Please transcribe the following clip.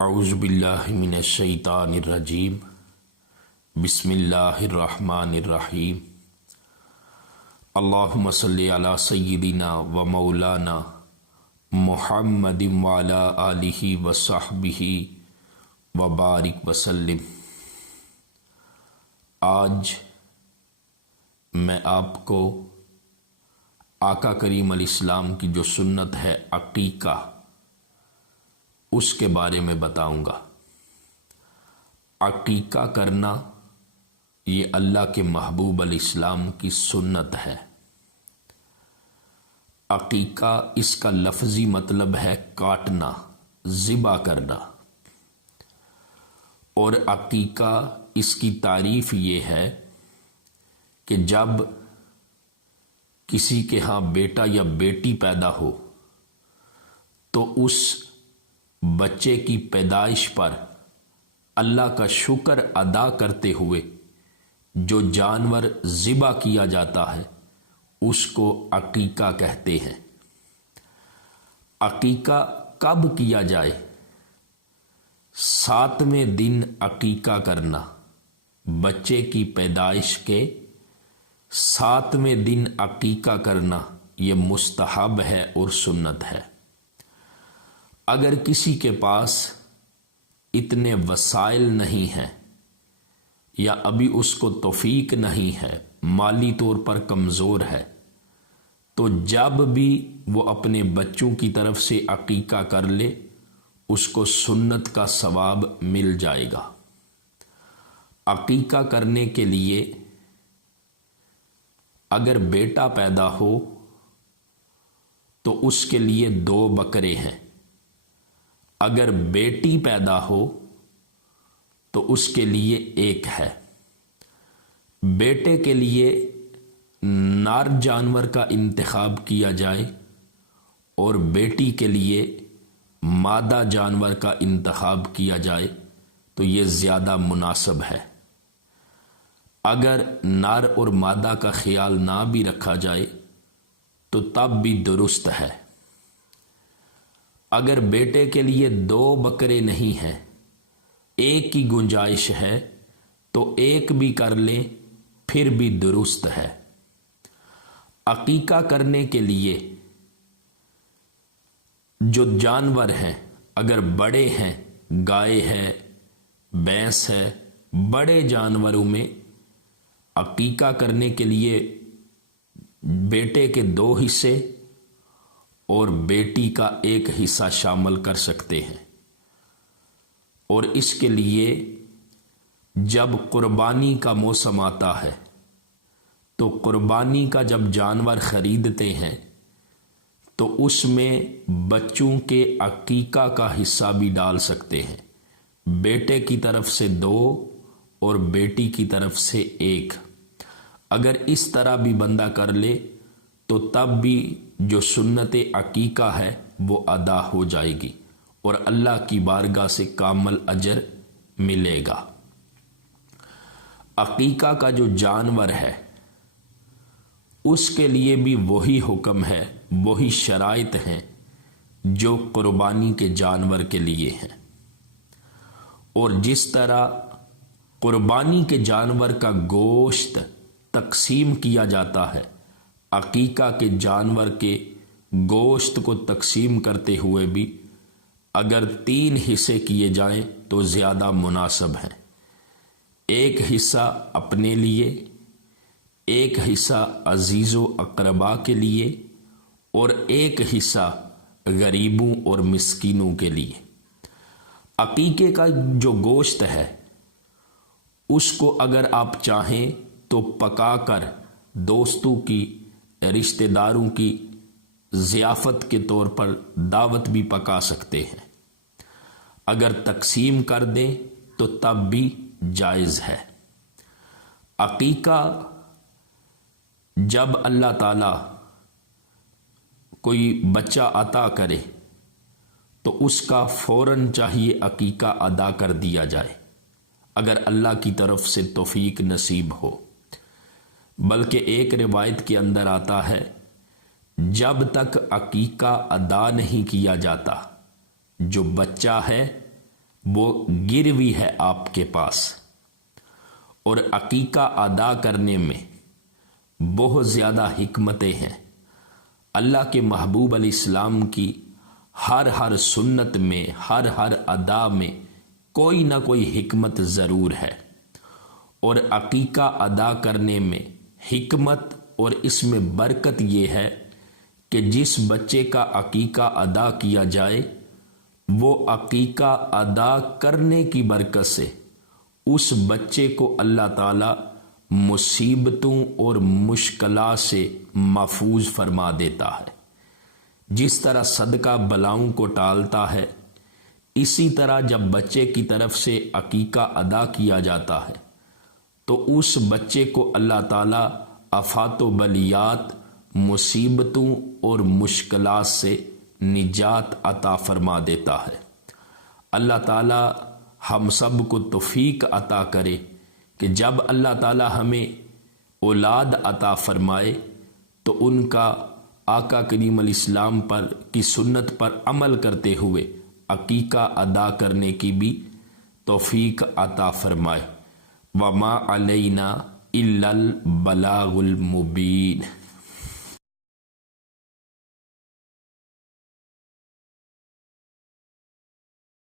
औज़ुबिल्लाहि मिनश्शैतानिर्रजीम बिस्मिल्लाहिर्रहमानिर्रहीम अल्लाहुम्मा सल्लि अला सय्यिदिना व मौलाना मुहम्मदिन व अला आलिहि व सहबिहि व बारिक वसल्लिम। आज मैं आपको आका करीम अलैहिस्सलाम की जो सुन्नत है अकीका, उसके बारे में बताऊंगा। अकीका करना ये अल्लाह के महबूब अलैहिस्सलाम की सुन्नत है। अकीका इसका लफ्ज़ी मतलब है काटना, ज़िबा करना। और अकीका इसकी तारीफ़ ये है कि जब किसी के यहाँ बेटा या बेटी पैदा हो तो उस बच्चे की पैदाइश पर अल्लाह का शुक्र अदा करते हुए जो जानवर ज़िबा किया जाता है उसको अकीका कहते हैं। अकीका कब किया जाए? 7वें दिन अकीका करना, बच्चे की पैदाइश के 7वें दिन अकीका करना ये मुस्तहब है और सुन्नत है। अगर किसी के पास इतने वसाइल नहीं हैं या अभी उसको तौफीक नहीं है, माली तौर पर कमज़ोर है, तो जब भी वो अपने बच्चों की तरफ से अकीका कर ले उसको सुन्नत का सवाब मिल जाएगा। अकीका करने के लिए अगर बेटा पैदा हो तो उसके लिए 2 बकरे हैं, अगर बेटी पैदा हो तो उसके लिए 1 है। बेटे के लिए नर जानवर का इंतखाब किया जाए और बेटी के लिए मादा जानवर का इंतखाब किया जाए तो ये ज़्यादा मुनासिब है। अगर नर और मादा का ख्याल ना भी रखा जाए तो तब भी दुरुस्त है। अगर बेटे के लिए 2 बकरे नहीं हैं, 1 की गुंजाइश है तो 1 भी कर ले फिर भी दुरुस्त है। अकीका करने के लिए जो जानवर हैं, अगर बड़े हैं, गाय है, भैंस है, बड़े जानवरों में अकीका करने के लिए बेटे के 2 हिस्से और बेटी का 1 हिस्सा शामिल कर सकते हैं। और इसके लिए जब कुर्बानी का मौसम आता है तो कुर्बानी का जब जानवर खरीदते हैं तो उसमें बच्चों के अकीका का हिस्सा भी डाल सकते हैं। बेटे की तरफ से 2 और बेटी की तरफ से 1। अगर इस तरह भी बंदा कर ले तो तब भी जो सुन्नत अकीका है वो अदा हो जाएगी और अल्लाह की बारगाह से कामल अजर मिलेगा। अकीका का जो जानवर है उसके लिए भी वही हुक्म है, वही शराइत हैं जो कुर्बानी के जानवर के लिए हैं। और जिस तरह कुर्बानी के जानवर का गोश्त तकसीम किया जाता है, अकीका के जानवर के गोश्त को तकसीम करते हुए भी अगर 3 हिस्से किए जाएं तो ज़्यादा मुनासिब है। 1 हिस्सा अपने लिए, 1 हिस्सा अजीज़ो अकरबा के लिए और 1 हिस्सा गरीबों और मिस्कीनों के लिए। अकीके का जो गोश्त है उसको अगर आप चाहें तो पकाकर दोस्तों की, रिश्तेदारों की ज़ियाफ़त के तौर पर दावत भी पका सकते हैं। अगर तकसीम कर दें तो तब भी जायज़ है। अकीका जब अल्लाह ताला कोई बच्चा अता करे तो उसका फ़ौरन चाहिए अकीका अदा कर दिया जाए, अगर अल्लाह की तरफ से तौफीक नसीब हो। बल्कि एक रिवायत के अंदर आता है जब तक अकीका अदा नहीं किया जाता जो बच्चा है वो गिरवी है आपके पास। और अकीका अदा करने में बहुत ज़्यादा हिकमतें हैं। अल्लाह के महबूब अलैहिस्सलाम की हर सुन्नत में, हर अदा में कोई ना कोई हिकमत ज़रूर है। और अकीका अदा करने में हिकमत और इसमें बरकत ये है कि जिस बच्चे का अकीका अदा किया जाए, वो अकीका अदा करने की बरकत से उस बच्चे को अल्लाह ताला मुसीबतों और मुश्किलात से महफूज फरमा देता है। जिस तरह सदका बलाओं को टालता है, इसी तरह जब बच्चे की तरफ से अकीका अदा किया जाता है तो उस बच्चे को अल्लाह ताला आफात व बलियात, मुसीबतों और मुश्किलात से निजात अता फरमा देता है। अल्लाह ताला हम सब को तौफीक अता करे कि जब अल्लाह ताला हमें औलाद अता फरमाए तो उनका आका करीम अलैहिस्सलाम पर की सुन्नत पर अमल करते हुए अकीका अदा करने की भी तौफीक अता फरमाए। वमा अलैना इल्लल बलागुल मुबीन।